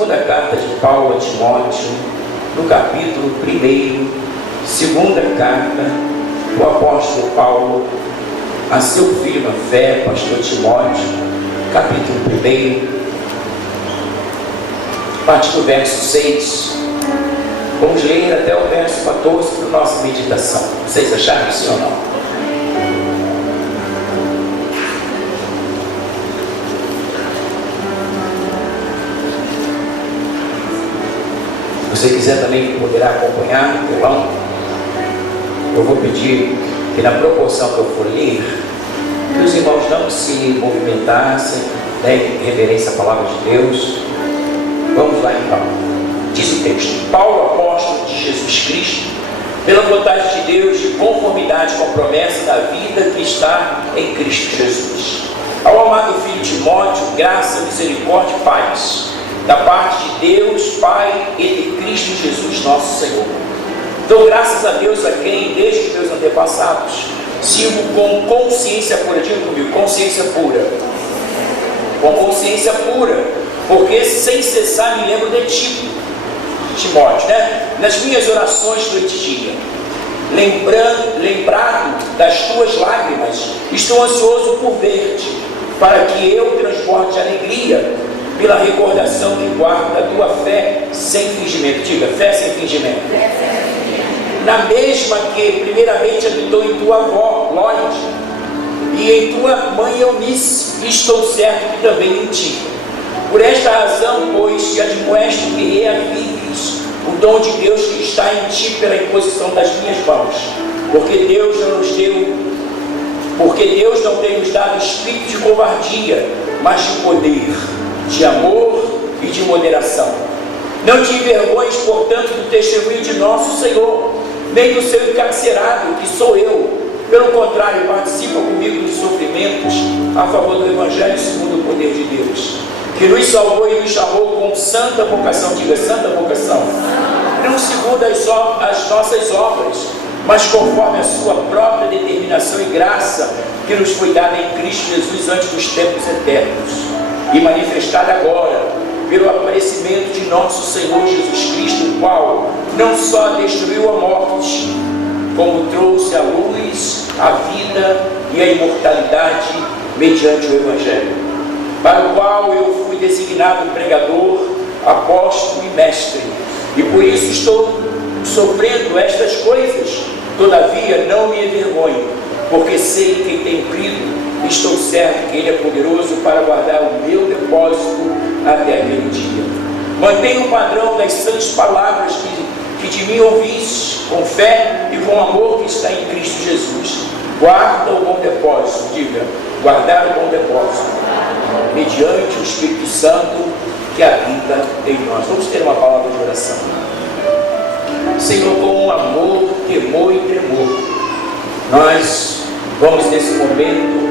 segunda carta de Paulo a Timóteo, no capítulo 1, segunda carta do apóstolo Paulo a seu filho na fé, pastor Timóteo, capítulo 1, a partir do verso 6. Vamos ler até o verso 14 para a nossa meditação. Vocês acharam sim ou não? Se você quiser também poderá acompanhar no telão, eu vou pedir que na proporção que eu for ler, que os irmãos não se movimentassem, em reverência à palavra de Deus. Vamos lá então. Diz o texto: Paulo, apóstolo de Jesus Cristo, pela vontade de Deus, de conformidade com a promessa da vida que está em Cristo Jesus. Ao amado filho Timóteo, graça, misericórdia e paz, da parte de Deus, Pai, e de Cristo Jesus, nosso Senhor. Dou graças a Deus, a quem, desde meus antepassados, sirvo com consciência pura. Diga comigo, consciência pura. Com consciência pura, porque sem cessar me lembro de ti, Timóteo, nas minhas orações noite e dia. Lembrado das tuas lágrimas, estou ansioso por ver-te, para que eu transborde de alegria pela recordação que guarda a tua fé sem fingimento. Diga, fé sem fingimento. Na mesma que primeiramente habitou em tua avó, Lóide, e em tua mãe Eunice, estou certo que também em ti. Por esta razão, pois, te admoesto que reavives o dom de Deus que está em ti pela imposição das minhas mãos. Porque Deus não tem nos dado espírito de covardia, mas de poder, de amor e de moderação. Não te envergonhes, portanto, do testemunho de nosso Senhor, nem do seu encarcerado, que sou eu. Pelo contrário, participa comigo dos sofrimentos a favor do Evangelho segundo o poder de Deus, que nos salvou e nos chamou com santa vocação. Diga, santa vocação. Não segundo as nossas obras, mas conforme a sua própria determinação e graça, que nos foi dada em Cristo Jesus antes dos tempos eternos, e manifestada agora pelo aparecimento de nosso Senhor Jesus Cristo, o qual não só destruiu a morte, como trouxe à luz a vida e a imortalidade mediante o Evangelho, para o qual eu fui designado pregador, apóstolo e mestre, e por isso estou sofrendo estas coisas. Todavia não me envergonho, porque sei que tem crido. Estou certo que Ele é poderoso para guardar o meu depósito até aquele dia. Mantenha o padrão das santas palavras que de mim ouviste, com fé e com amor que está em Cristo Jesus. Guarda o bom depósito, diga, guardar o bom depósito, mediante o Espírito Santo que habita em nós. Vamos ter uma palavra de oração. Senhor, com amor, temor e tremor, nós vamos nesse momento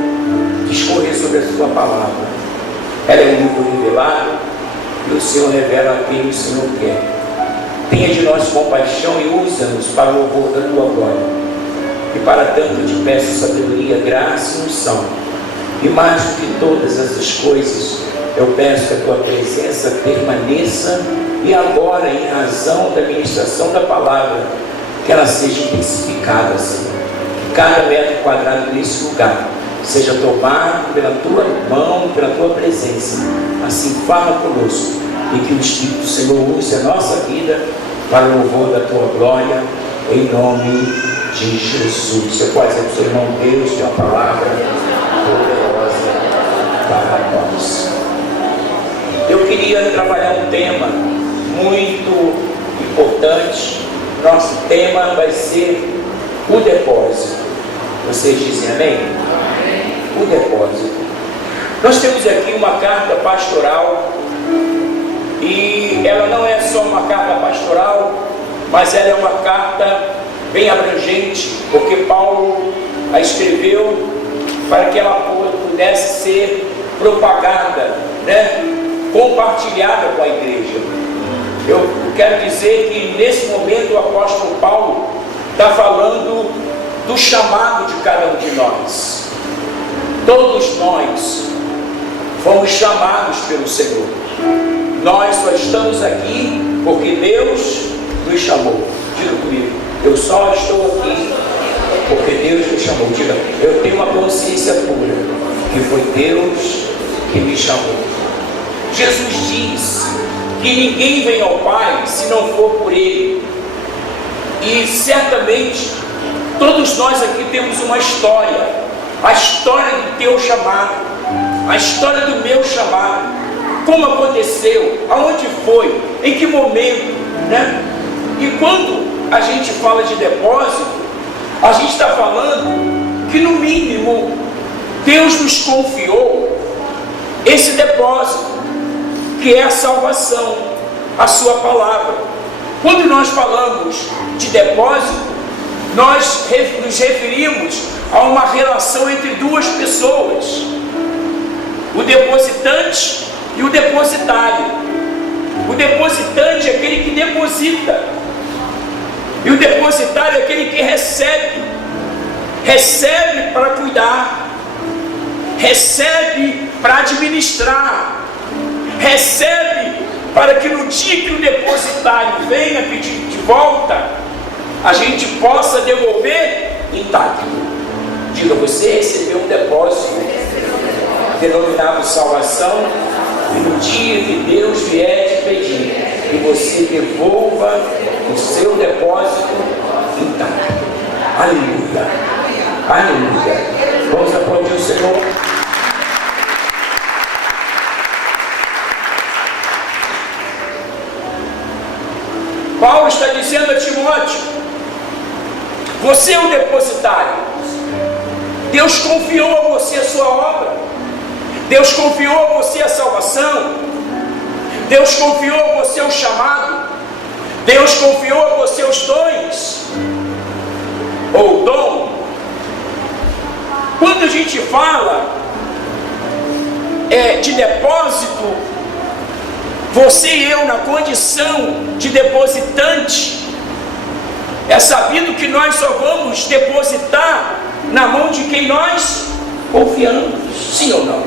discorrer sobre a sua palavra. Ela é um livro revelado e o Senhor revela a quem o Senhor quer. Tenha de nós compaixão e usa-nos para o louvor da tua glória. E para tanto te peço sabedoria, graça e unção. E mais do que todas essas coisas, eu peço que a tua presença permaneça, e agora, em razão da ministração da palavra, que ela seja intensificada, Senhor. Que cada metro quadrado nesse lugar seja tomado pela tua mão, pela tua presença. Assim fala conosco, e que o Espírito do Senhor use a nossa vida para o louvor da tua glória, em nome de Jesus. Você pode dizer para o seu irmão: Deus tem uma palavra poderosa para nós. Eu queria trabalhar um tema muito importante. Nosso tema vai ser o depósito. Vocês dizem amém? O depósito. Nós temos aqui uma carta pastoral, e ela não é só uma carta pastoral, mas ela é uma carta bem abrangente, porque Paulo a escreveu para que ela pudesse ser propagada, compartilhada com a igreja. Eu quero dizer que nesse momento o apóstolo Paulo está falando do chamado de cada um de nós. Todos nós fomos chamados pelo Senhor. nós só estamos aqui porque Deus nos chamou. Diga comigo, eu só estou aqui porque Deus me chamou. Diga, eu tenho uma consciência pura que foi Deus que me chamou. Jesus diz que ninguém vem ao Pai se não for por Ele. E certamente todos nós aqui temos uma história, a história do teu chamado, a história do meu chamado, como aconteceu, aonde foi, em que momento, né? E quando a gente fala de depósito, a gente está falando que no mínimo Deus nos confiou esse depósito, que é a salvação, a sua palavra. Quando nós falamos de depósito, nós nos referimos a uma relação entre duas pessoas, o depositante e o depositário. O depositante é aquele que deposita, e o depositário é aquele que recebe para cuidar, recebe para administrar, recebe para que no dia que o depositário venha pedir de volta, a gente possa devolver intacto. Diga, você recebeu um depósito denominado salvação, e no dia que Deus vier te pedir, que você devolva o seu depósito intacto. Aleluia, aleluia. Vamos aplaudir o Senhor. Paulo está dizendo a Timóteo, você é o depositário. Deus confiou a você a sua obra, Deus confiou a você a salvação, Deus confiou a você o chamado, Deus confiou a você os dons, ou dom. Quando a gente fala de depósito, você e eu na condição de depositante, é sabido que nós só vamos depositar na mão de quem nós confiamos, sim ou não?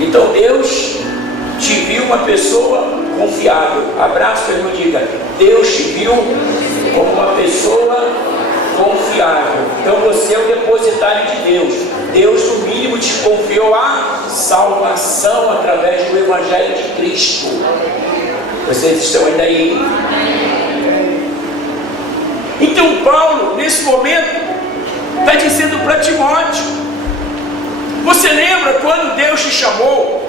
Então Deus te viu uma pessoa confiável. Abraço, meu irmão, diga, Deus te viu como uma pessoa confiável. Então você é o depositário de Deus. Deus no mínimo te confiou a salvação através do Evangelho de Cristo. Vocês estão ainda aí? Então Paulo, nesse momento, está dizendo para Timóteo, você lembra quando Deus te chamou?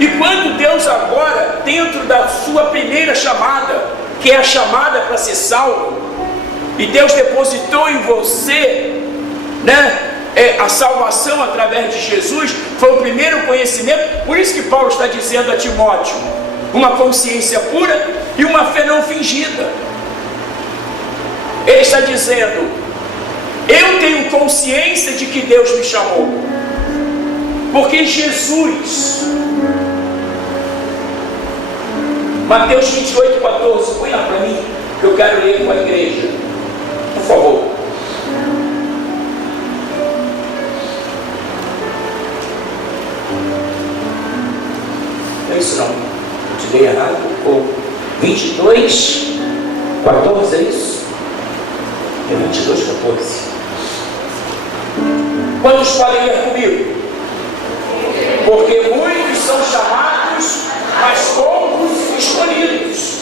E quando Deus agora, dentro da sua primeira chamada, que é a chamada para ser salvo, e Deus depositou em você, né, a salvação através de Jesus, foi o primeiro conhecimento. Por isso que Paulo está dizendo a Timóteo, uma consciência pura e uma fé não fingida. Ele está dizendo, eu tenho consciência de que Deus me chamou, porque Jesus, Mateus 28:14, põe lá para mim, que eu quero ler com a igreja, por favor. Não é isso não, te dei errado, ou 22:14, é isso? É 22:14. Quantos podem ler comigo? Porque muitos são chamados, mas poucos escolhidos.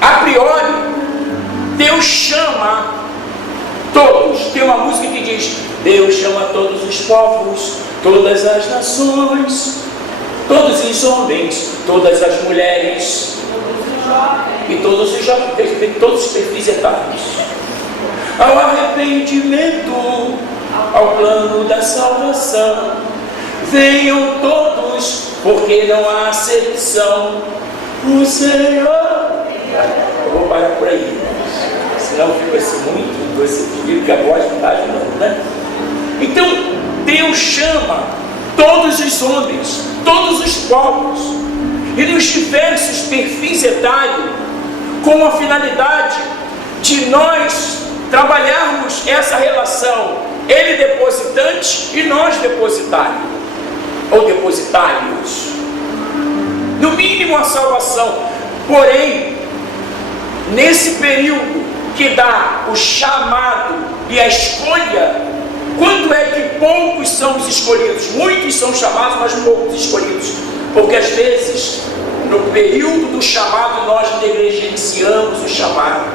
A priori, Deus chama todos. Tem uma música que diz, Deus chama todos os povos, todas as nações, todos os homens, todas as mulheres e todos os jovens, todos os perfis etários, ao arrependimento, ao plano da salvação. Venham todos, porque não há acepção. O Senhor. Eu vou parar por aí, senão fica assim muito, você fica a voz não está ajudando, né? Então Deus chama todos os homens, todos os povos, e nos diversos perfis etários, com a finalidade de nós trabalharmos essa relação Ele depositante e nós depositários, ou depositários. No mínimo a salvação. Porém, nesse período que dá o chamado e a escolha, quanto é que poucos são os escolhidos? Muitos são chamados, mas poucos escolhidos. Porque às vezes, no período do chamado, nós negligenciamos o chamado.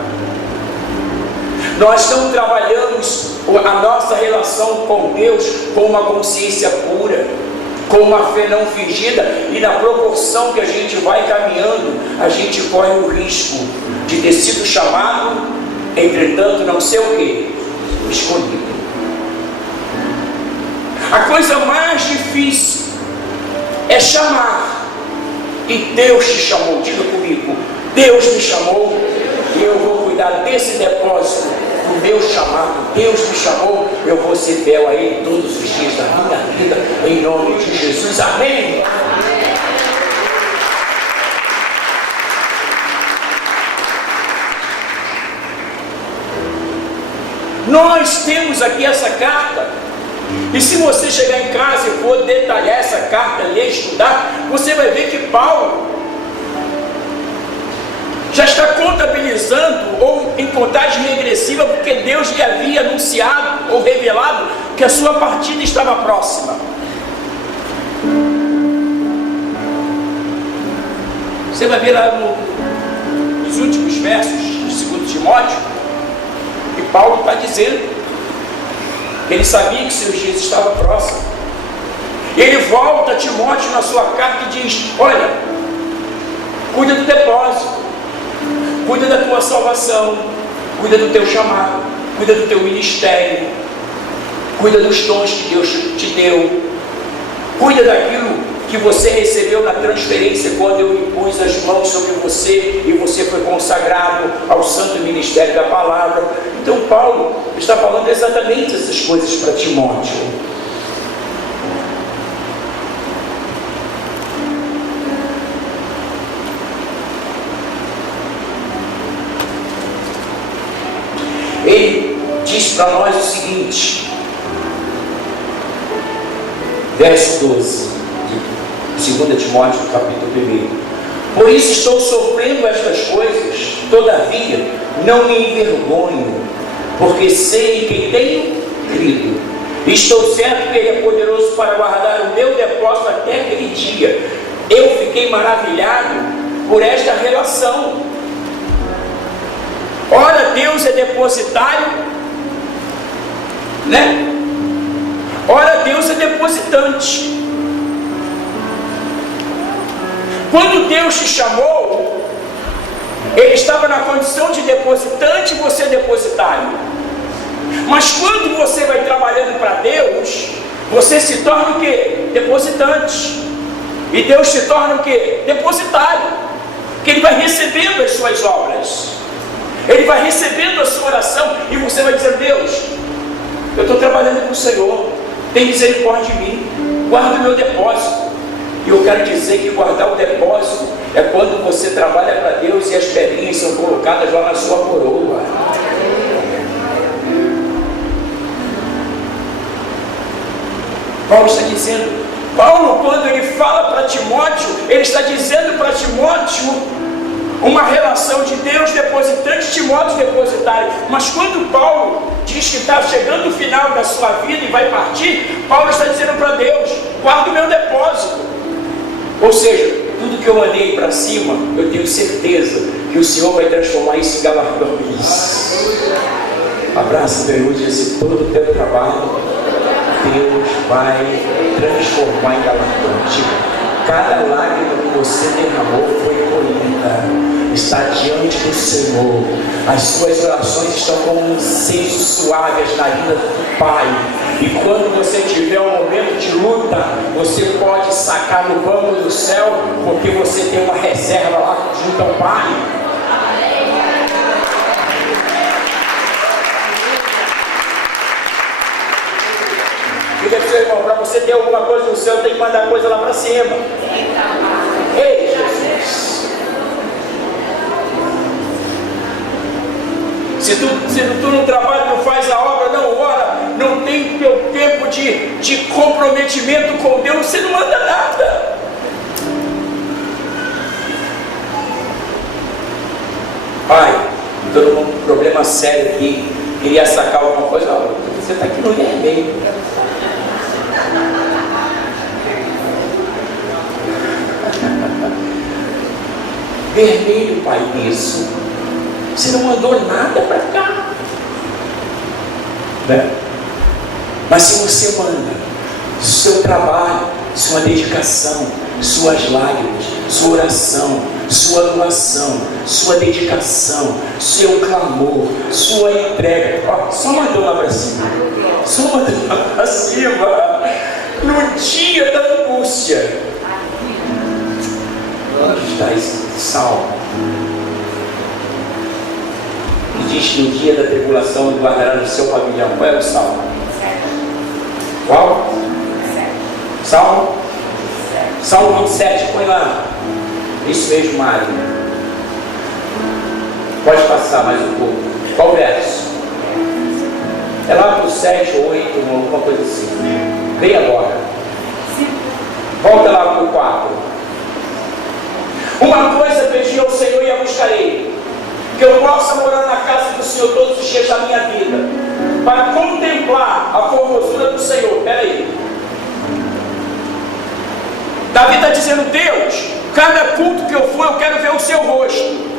Nós não trabalhamos a nossa relação com Deus com uma consciência pura, com uma fé não fingida, e na proporção que a gente vai caminhando, a gente corre o risco de ter sido chamado, entretanto não ser o quê? Escolhido. A coisa mais difícil é chamar, e Deus te chamou. Diga comigo: Deus me chamou, e eu vou cuidar desse depósito do meu chamado. Deus me chamou, eu vou ser fiel a Ele todos os dias da minha vida, em nome de Jesus, amém. Nós temos aqui essa carta, e se você chegar em casa e for detalhar essa carta, ler, estudar, você vai ver que Paulo já está contabilizando, ou em contagem regressiva, porque Deus lhe havia anunciado ou revelado que a sua partida estava próxima. Você vai ver lá nos últimos versos de 2 Timóteo, que Paulo está dizendo que ele sabia que seus dias estavam próximos. Ele volta a Timóteo na sua carta e diz: olha, cuida do depósito, cuida da tua salvação, cuida do teu chamado, cuida do teu ministério, cuida dos dons que Deus te deu, cuida daquilo que você recebeu na transferência quando eu impus as mãos sobre você e você foi consagrado ao santo ministério da palavra. Então Paulo está falando exatamente essas coisas para Timóteo. Ele diz para nós o seguinte, verso 12 de 2 Timóteo, capítulo 1: por isso estou sofrendo estas coisas, todavia não me envergonho, porque sei em quem tenho crido. Estou certo que Ele é poderoso para guardar o meu depósito até aquele dia. Eu fiquei maravilhado por esta relação. Ora, Deus é depositário, né? Ora, Deus é depositante. Quando Deus te chamou, Ele estava na condição de depositante e você depositário. Mas quando você vai trabalhando para Deus, você se torna o quê? Depositante. E Deus se torna o quê? Depositário. Que Ele vai recebendo as suas obras, Ele vai recebendo a sua oração, e você vai dizer: Deus, eu estou trabalhando com o Senhor, tem misericórdia de mim, guarda o meu depósito. E eu quero dizer que guardar o depósito é quando você trabalha para Deus e as pedrinhas são colocadas lá na sua coroa. Paulo está dizendo, quando ele fala para Timóteo, ele está dizendo para Timóteo uma relação de Deus depositante, Timóteo depositário. Mas quando Paulo diz que está chegando o final da sua vida e vai partir, Paulo está dizendo para Deus: guarda o meu depósito. Ou seja, tudo que eu mandei para cima, eu tenho certeza que o Senhor vai transformar isso em galardões. Abraça, Deus, e disse: todo o teu trabalho Deus vai transformar em galardões. Cada lágrima que você derramou foi colhida, está diante do Senhor. As suas orações estão como um incenso suave às narinas do Pai. E quando você tiver um momento de luta, você pode sacar no banco do céu, porque você tem uma reserva lá junto ao Pai. Diga para o seu irmão: para você ter alguma coisa no céu, tem que mandar coisa lá para cima. Ei, Jesus! Se tu no trabalho não faz a obra, não ora, não tem o teu tempo de comprometimento com Deus, você não manda nada. Pai, estou num problema sério aqui, queria sacar alguma coisa. Você está aqui no vermelho. Vermelho, pai, isso. Você não mandou nada para cá, né? Mas se você manda seu trabalho, sua dedicação, suas lágrimas, sua oração, sua doação, sua dedicação, seu clamor, sua entrega, só mandou lá para cima, só mandou lá para cima, no dia da angústia. Onde está esse salmo? E diz que no dia da tribulação ele guardará no seu pavilhão. Qual é o salmo? Qual? Salmo? Salmo 27, põe lá. Isso mesmo, Mário. Pode passar mais um pouco. Qual verso? É lá para o 7 ou 8, alguma coisa assim. Vem agora. Volta lá para o 4. Uma coisa pedi ao Senhor e a buscarei, que eu possa morar na casa do Senhor todos os dias da minha vida, para contemplar a formosura do Senhor. Espera aí. Davi está dizendo: Deus, cada culto que eu for, eu quero ver o seu rosto.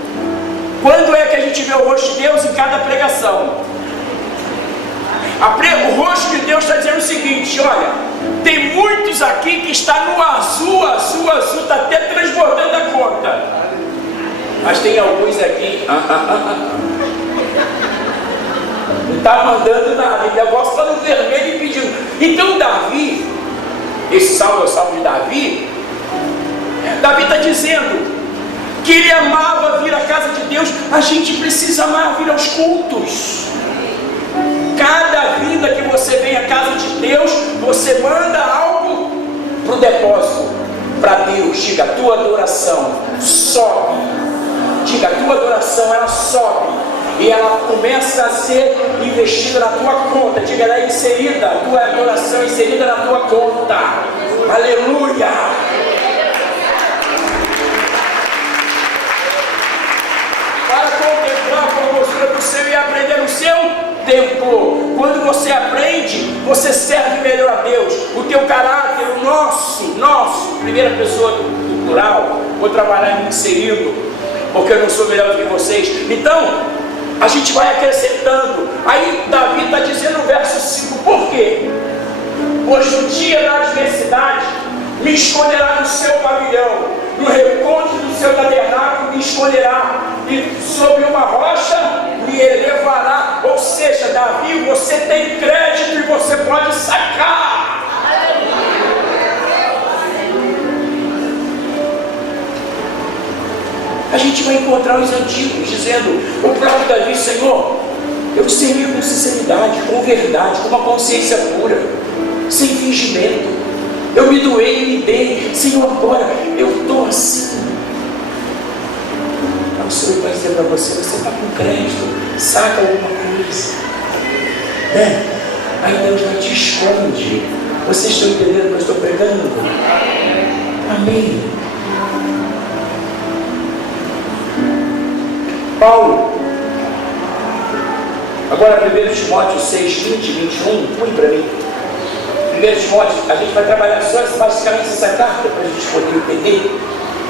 Quando é que a gente vê o rosto de Deus? Em cada pregação. O rosto de Deus está dizendo o seguinte: olha, tem muitos aqui que está no azul, está até transbordando a conta. Mas tem alguns aqui, não está mandando nada, o negócio está no vermelho e pedindo. Então Davi, esse salmo é o salmo de Davi. Davi está dizendo que ele amava vir à casa de Deus. A gente precisa amar vir aos cultos. Cada vinda que você vem à casa de Deus, você manda algo para o depósito, para Deus. Diga, a tua adoração sobe. Diga, a tua adoração, ela sobe e ela começa a ser investida na tua conta. Diga, ela é inserida, a tua adoração é inserida na tua conta. Aleluia! Para contemplar a formosura do Senhor e aprender o seu templo. Quando você aprende, você serve melhor a Deus. O teu caráter, o nosso, primeira pessoa do plural, vou trabalhar me inserindo, porque eu não sou melhor do que vocês. Então, a gente vai acrescentando. Aí Davi está dizendo no verso 5, por quê? Pois no dia da adversidade me esconderá no seu pavilhão, no recôndito do seu tabernáculo me esconderá, e sobre uma rocha me elevará. Ou seja, Davi, você tem crédito e você pode sacar. A gente vai encontrar os antigos dizendo, o próprio Davi: Senhor, eu te servi com sinceridade, com verdade, com uma consciência pura, sem fingimento. Eu me doei e me dei. Senhor, agora eu estou assim. O Senhor vai dizer para você: você está com crédito, saca alguma coisa, né? Aí Deus não te esconde. Vocês estão entendendo o que eu estou pregando? Amém. Paulo, agora 1 Timóteo 6, 20 e 21, põe para mim. 1 Timóteo, a gente vai trabalhar só basicamente essa carta para a gente poder entender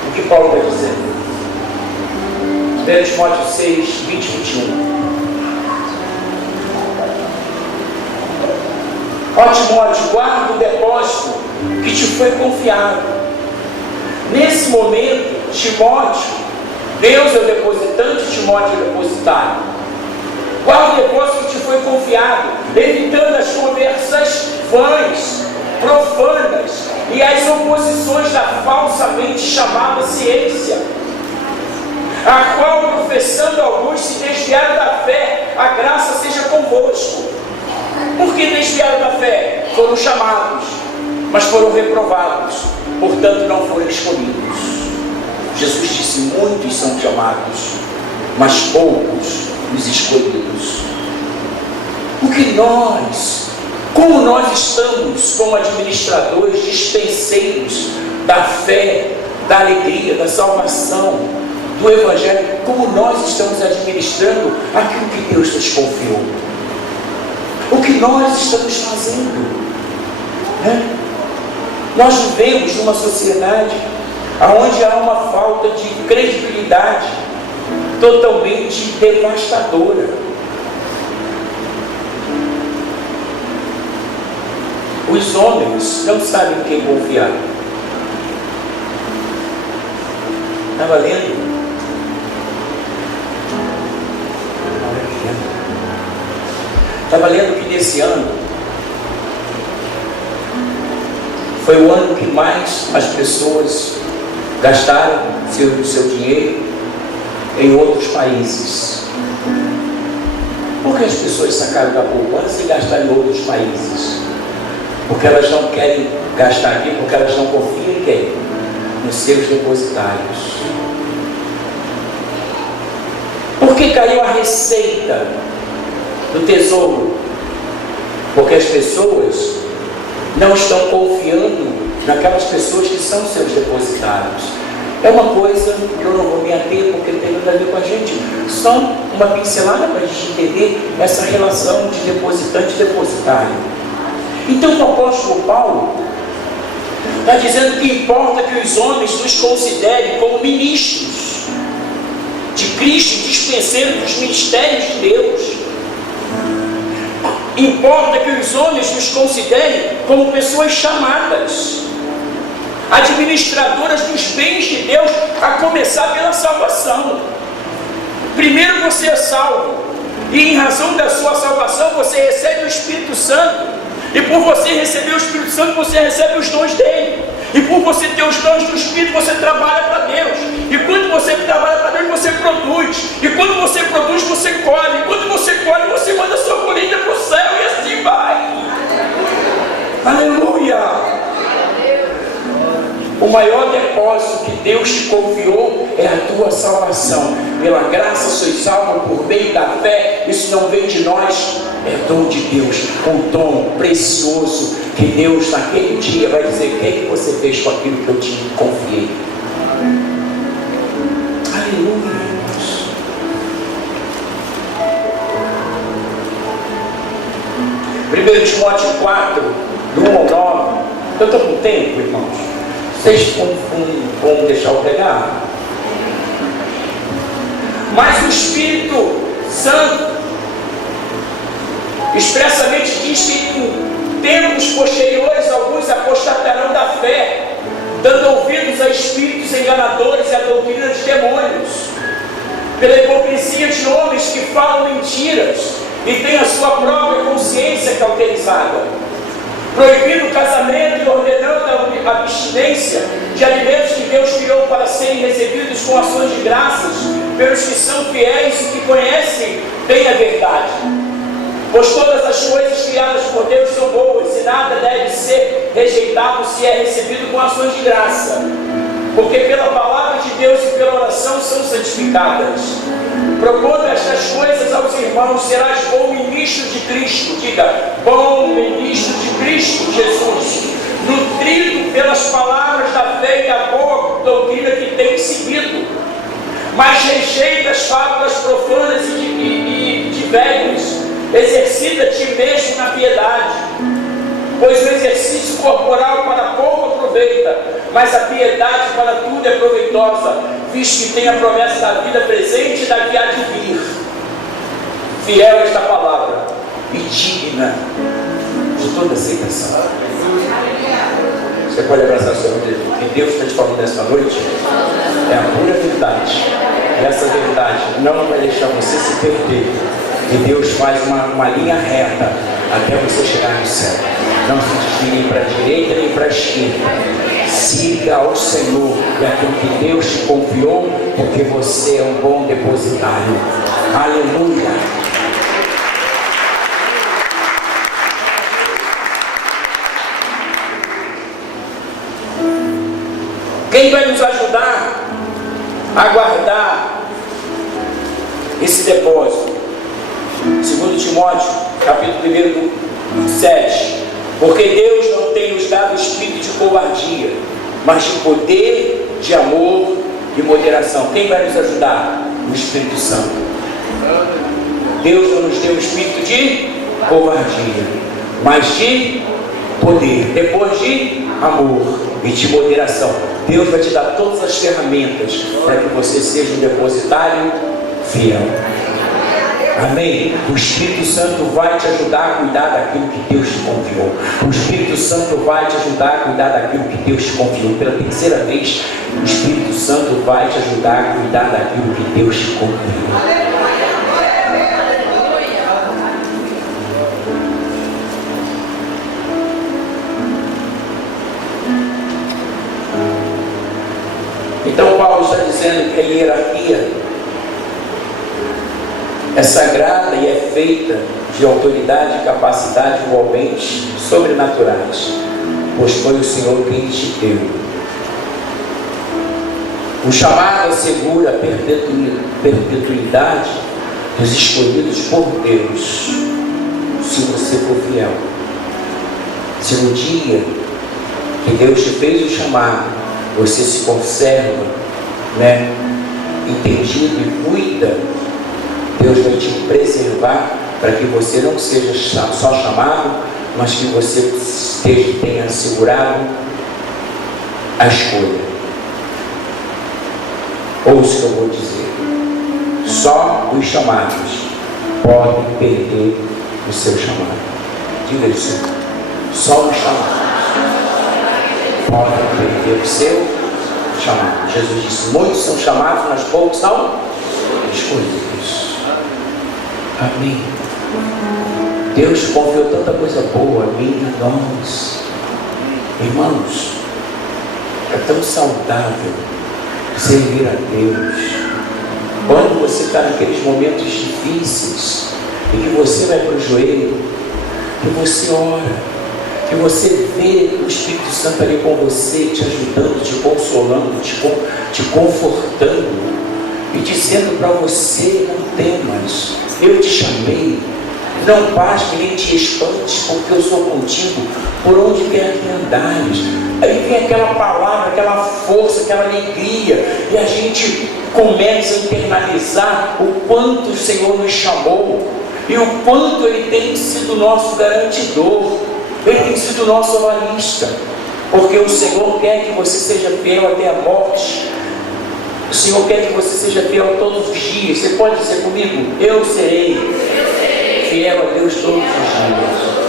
o que Paulo está dizendo. 1 Timóteo 6, 20 e 21. Ó Timóteo, guarda o depósito que te foi confiado. Nesse momento, Timóteo, Deus é o depositante, Timóteo é o depositário. Guarda o depósito que te foi confiado, evitando as conversas vãs, profanas e as oposições da falsamente chamada ciência, a qual, professando alguns, se desviaram da fé. A graça seja convosco. Por que desviaram da fé? Foram chamados, mas foram reprovados, portanto não foram escolhidos. Jesus disse: muitos são chamados, mas poucos os escolhidos. O que nós Como nós estamos como administradores, dispenseiros da fé, da alegria, da salvação, do Evangelho, como nós estamos administrando aquilo que Deus nos confiou, o que nós estamos fazendo, né? Nós vivemos numa sociedade onde há uma falta de credibilidade totalmente devastadora. Os homens não sabem em quem confiar. Estava lendo? Estava lendo que nesse ano foi o ano que mais as pessoas gastaram seu dinheiro em outros países. Por que as pessoas sacaram da poupança e gastaram em outros países? Porque elas não querem gastar aqui, porque elas não confiam em quem? Nos seus depositários. Por que caiu a receita do tesouro? Porque as pessoas não estão confiando naquelas pessoas que são seus depositários. É uma coisa que eu não vou me ater, porque não tem nada a ver com a gente. Só uma pincelada para a gente entender essa relação de depositante e depositário. Então o apóstolo Paulo está dizendo que importa que os homens nos considerem como ministros de Cristo, dispenseiros dos mistérios de Deus. Importa que os homens nos considerem como pessoas chamadas, administradoras dos bens de Deus, a começar pela salvação. Primeiro você é salvo, e em razão da sua salvação você recebe o Espírito Santo, e por você receber o Espírito Santo você recebe os dons dele, e por você ter os dons do Espírito você trabalha para Deus, e quando você trabalha para Deus você produz, e quando você produz você colhe, e quando você colhe você manda a sua colheita para o céu, e assim vai. Aleluia! O maior depósito que Deus te confiou é a tua salvação. Pela graça sois salvos por meio da fé. Isso não vem de nós, é dom de Deus, um dom precioso que Deus naquele dia vai dizer: o que você fez com aquilo que eu te confiei? Aleluia, irmãos. 1 Timóteo 4, do 1 ao 9. Eu estou com tempo, irmãos? Vocês vão deixar eu pegar? Mas o Espírito Santo expressamente diz que em tempos posteriores alguns apostatarão da fé, dando ouvidos a espíritos enganadores e a doutrina de demônios, pela hipocrisia de homens que falam mentiras e têm a sua própria consciência cauterizada, proibindo o casamento e ordenando a abstinência de alimentos que Deus criou para serem recebidos com ações de graças pelos que são fiéis e que conhecem bem a verdade. Pois todas as coisas criadas por Deus são boas, e nada deve ser rejeitado se é recebido com ações de graça, porque pela palavra de Deus e pela oração são santificadas. Propondo estas coisas aos irmãos, serás bom ministro de Cristo, diga, bom ministro de Cristo Jesus, nutrido pelas palavras da fé e da boa doutrina que tem seguido, mas rejeita as fábulas profanas e de velhos, exercita ti mesmo na piedade, pois o exercício corporal para pouco aproveita, mas a piedade para tudo é proveitosa, visto que tem a promessa da vida presente e da que há de vir. Fiel esta palavra e digna de toda aceitação. Você pode abraçar o Senhor dele. O que Deus está te falando nessa noite é a pura verdade. E essa verdade não vai deixar você se perder. E Deus faz uma linha reta até você chegar no céu. Não se desvie nem para a direita nem para a esquerda. Siga ao Senhor e aquilo que Deus te confiou, porque você é um bom depositário. Aleluia! Quem vai nos ajudar a guardar esse depósito? 2 Timóteo, capítulo 1, 7. Porque Deus não tem nos dado espírito de covardia, mas de poder, de amor e moderação. Quem vai nos ajudar? O Espírito Santo. Deus não nos deu o espírito de covardia, mas de poder, depois de amor e de moderação. Deus vai te dar todas as ferramentas para que você seja um depositário fiel. Amém? O Espírito Santo vai te ajudar a cuidar daquilo que Deus te confiou. O Espírito Santo vai te ajudar a cuidar daquilo que Deus te confiou. Pela terceira vez, o Espírito Santo vai te ajudar a cuidar daquilo que Deus te confiou. Então Paulo está dizendo que a hierarquia é sagrada e é feita de autoridade e capacidade igualmente sobrenaturais, pois foi o Senhor quem te deu. O chamado assegura a perpetuidade dos escolhidos por Deus, se você for fiel. Se no dia que Deus te fez o chamado, você se conserva, entendido e cuida, Deus vai te preservar para que você não seja só chamado, mas que você tenha assegurado a escolha. Ouça o que eu vou dizer. Só os chamados podem perder o seu chamado. Diga isso. Só os chamados podem perder o seu chamado. Jesus disse: muitos são chamados, mas poucos são escolhidos. Amém. Deus confiou tanta coisa boa a mim e a nós. Irmãos, é tão saudável servir a Deus. Quando você está naqueles momentos difíceis e que você vai para o joelho, que você ora, que você vê o Espírito Santo ali com você, te ajudando, te consolando, te confortando e dizendo para você: não temas, eu te chamei, não pasme nem te espantes, porque eu sou contigo por onde quer que andares. Aí vem aquela palavra, aquela força, aquela alegria, e a gente começa a internalizar o quanto o Senhor nos chamou e o quanto Ele tem sido nosso garantidor. Ele tem sido nosso avalista, porque o Senhor quer que você seja fiel até a morte. O Senhor quer que você seja fiel todos os dias. Você pode dizer comigo: eu serei fiel a Deus todos os dias.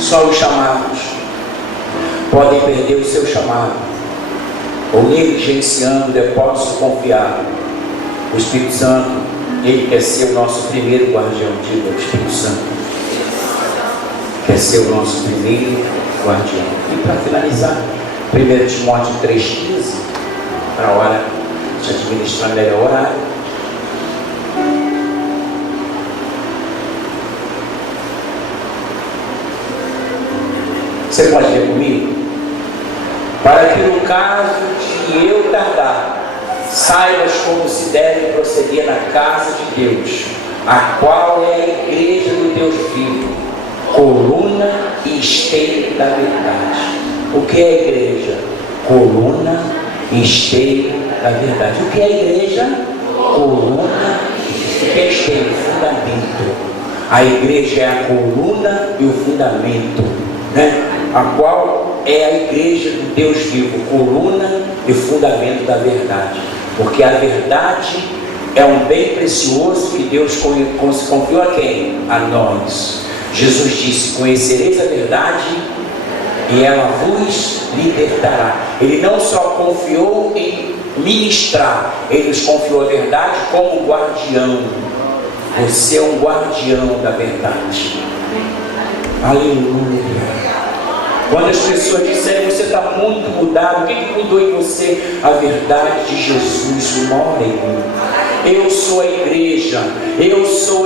Só os chamados podem perder o seu chamado, ou negligenciando o depósito confiado. O Espírito Santo, Ele quer ser o nosso primeiro guardião. Diga: o Espírito Santo quer ser o nosso primeiro guardião. E para finalizar, 1 Timóteo 3,15, para a hora de administrar melhor o horário. Você pode ler comigo? Para que no caso de eu tardar, saibas como se deve proceder na casa de Deus, a qual é a igreja do Deus vivo, coluna e esteio da verdade. O que é a igreja? Coluna e esteio da verdade. O que é a igreja? Coluna e esteio, fundamento. A igreja é a coluna e o fundamento, a qual é a igreja do Deus vivo, coluna e fundamento da verdade. Porque a verdade é um bem precioso que Deus confiou a quem? A nós. Jesus disse: conhecereis a verdade e ela vos libertará. Ele não só confiou em ministrar, Ele nos confiou a verdade como guardião. Você é um guardião da verdade. Aleluia. Quando as pessoas disserem: você está muito mudado, o que mudou em você? A verdade de Jesus mora em mim. Eu sou a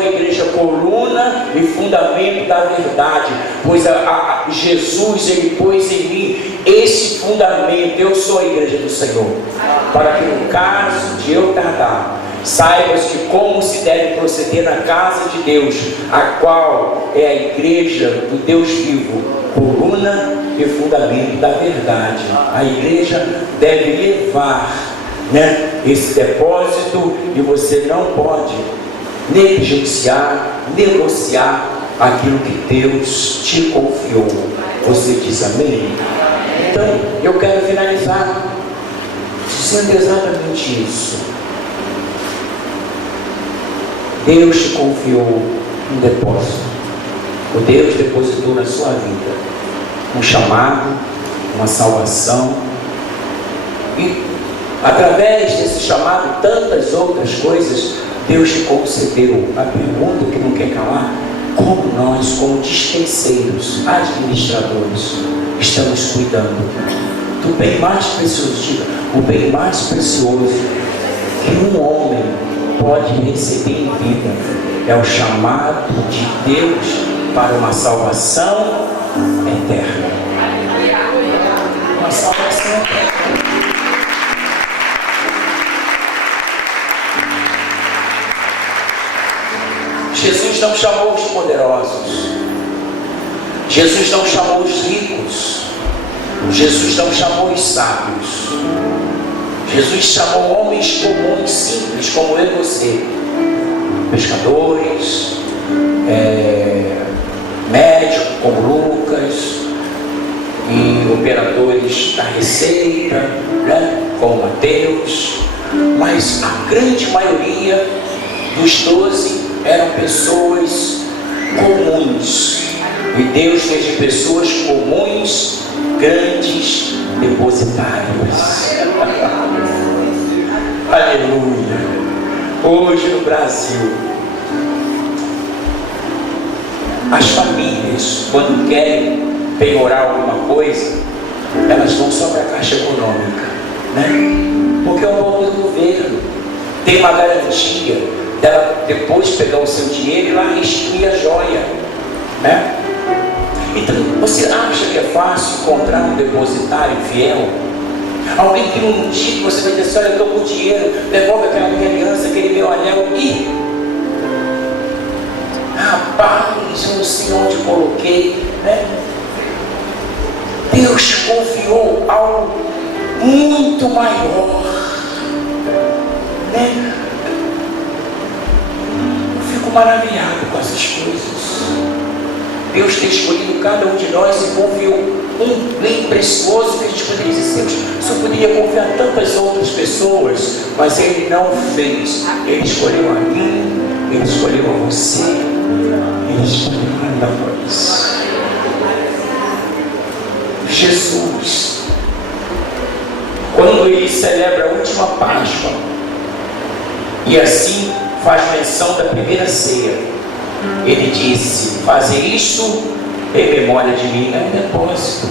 igreja coluna e fundamento da verdade, pois Jesus, Ele pôs em mim esse fundamento. Eu sou a igreja do Senhor, para que no caso de eu tardar, saibas que como se deve proceder na casa de Deus, a qual é a igreja do Deus vivo, coluna e fundamento da verdade. A igreja deve levar, esse depósito, e você não pode negligenciar, negociar aquilo que Deus te confiou. Você diz amém? Então, eu quero finalizar dizendo exatamente isso. Deus te confiou um depósito. O Deus depositou na sua vida um chamado, uma salvação, e através desse chamado, tantas outras coisas Deus te concedeu. A pergunta que não quer calar: como nós, como dispenseiros, administradores, estamos cuidando do bem mais precioso? Diga, o bem mais precioso que um homem pode receber em vida é o chamado de Deus para uma salvação eterna. Uma salvação eterna. Jesus não chamou os poderosos, Jesus não chamou os ricos, Jesus não chamou os sábios, Jesus chamou homens comuns, simples, como eu e você, pescadores, médicos como Lucas, e operadores da Receita, como Mateus, mas a grande maioria dos 12 eram pessoas comuns, e Deus fez de pessoas comuns grandes depositários. Aleluia. Hoje no Brasil, as famílias, quando querem penhorar alguma coisa, elas vão só para a Caixa Econômica, porque é um pouco do governo, tem uma garantia dela depois pegar o seu dinheiro e lá restituir a joia, Então, você acha que é fácil encontrar um depositário fiel? Alguém que num dia que você vai dizer assim: olha, eu estou com dinheiro, devolve aquela minha aliança, aquele meu anel, e rapaz, eu não sei onde coloquei, Deus te confiou algo muito maior, maravilhado com essas coisas. Deus tem escolhido cada um de nós e confiou um bem precioso que a gente poderia dizer: Deus, só poderia confiar tantas outras pessoas, mas Ele não fez. Ele escolheu a mim, Ele escolheu a você, Ele escolheu a nós. Jesus, quando Ele celebra a última Páscoa, e assim faz menção da primeira ceia, Ele disse: fazer isto em memória de mim. É um depósito.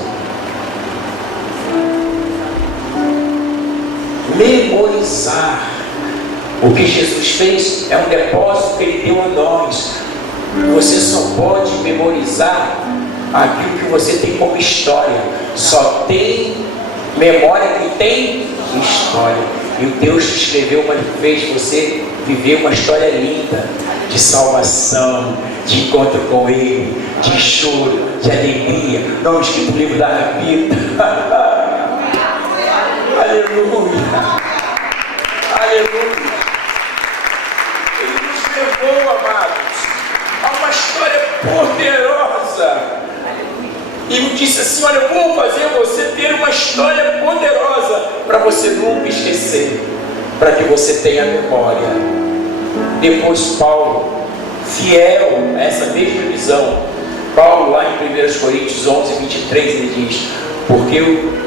Memorizar o que Jesus fez é um depósito que Ele deu a nós. Você só pode memorizar aquilo que você tem como história. Só tem memória quem tem história. E o Deus que escreveu, mas fez você viver uma história linda de salvação, de encontro com Ele, de choro, de alegria. Não escrito no livro da vida. Aleluia. Aleluia. Ele nos levou, amados, a uma história poderosa. E me disse assim: olha, eu vou fazer você ter uma história poderosa para você nunca esquecer, para que você tenha memória. Depois Paulo, fiel a essa mesma visão, Paulo lá em 1 Coríntios 11, 23, ele diz: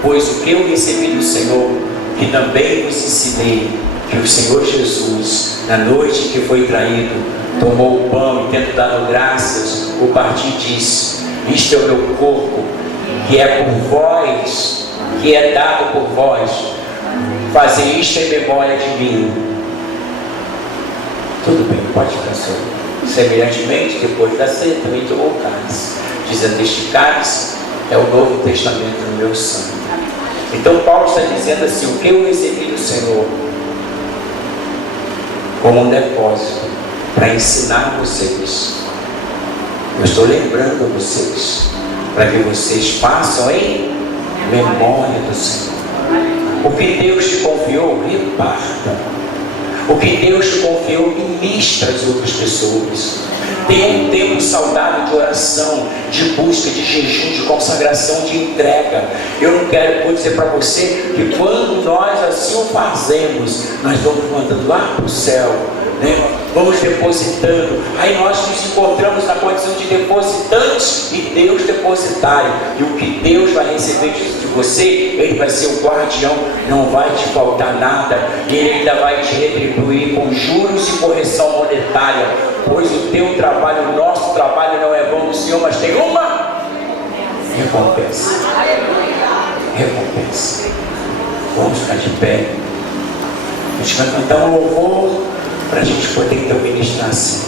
pois o que eu recebi do Senhor, que também vos ensinei, que o Senhor Jesus, na noite que foi traído, tomou o pão e, tendo dado graças, o partiu e disse: isto é o meu corpo, que é por vós, que é dado por vós. Fazer isto em memória de mim. Tudo bem, pode ficar só. Semelhantemente, depois da ceia, também tomou o cálice, dizendo: este cálice é o Novo Testamento no meu sangue. Então Paulo está dizendo assim: o que eu recebi do Senhor como um depósito para ensinar vocês, eu estou lembrando a vocês, para que vocês façam em memória do Senhor. O que Deus te confiou, reparta. O que Deus te confiou, ministra às outras pessoas. Tenha um tempo saudável de oração, de busca, de jejum, de consagração, de entrega. Eu não quero, vou dizer para você, que quando nós assim o fazemos, nós vamos mandando lá para o céu, né? Vamos depositando. Aí nós nos encontramos na condição de depositantes e Deus depositário. E o que Deus vai receber de você, Ele vai ser o guardião, não vai te faltar nada. E Ele ainda vai te retribuir com juros e correção monetária. Pois o teu trabalho, o nosso trabalho não é vão do Senhor, mas tem uma recompensa. Recompensa. Vamos ficar de pé. A gente vai cantar um louvor para a gente poder então ministrar assim.